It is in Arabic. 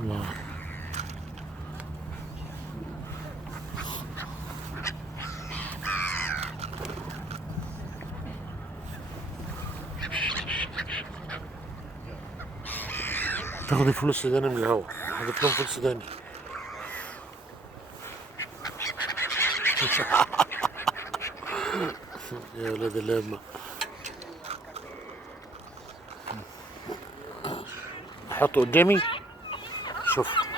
الله. تاخدي فلوس سوداني من الهوا، حاطط لهم فلوس سوداني. يا ولاد اللمة، احطه قدامي. شوف.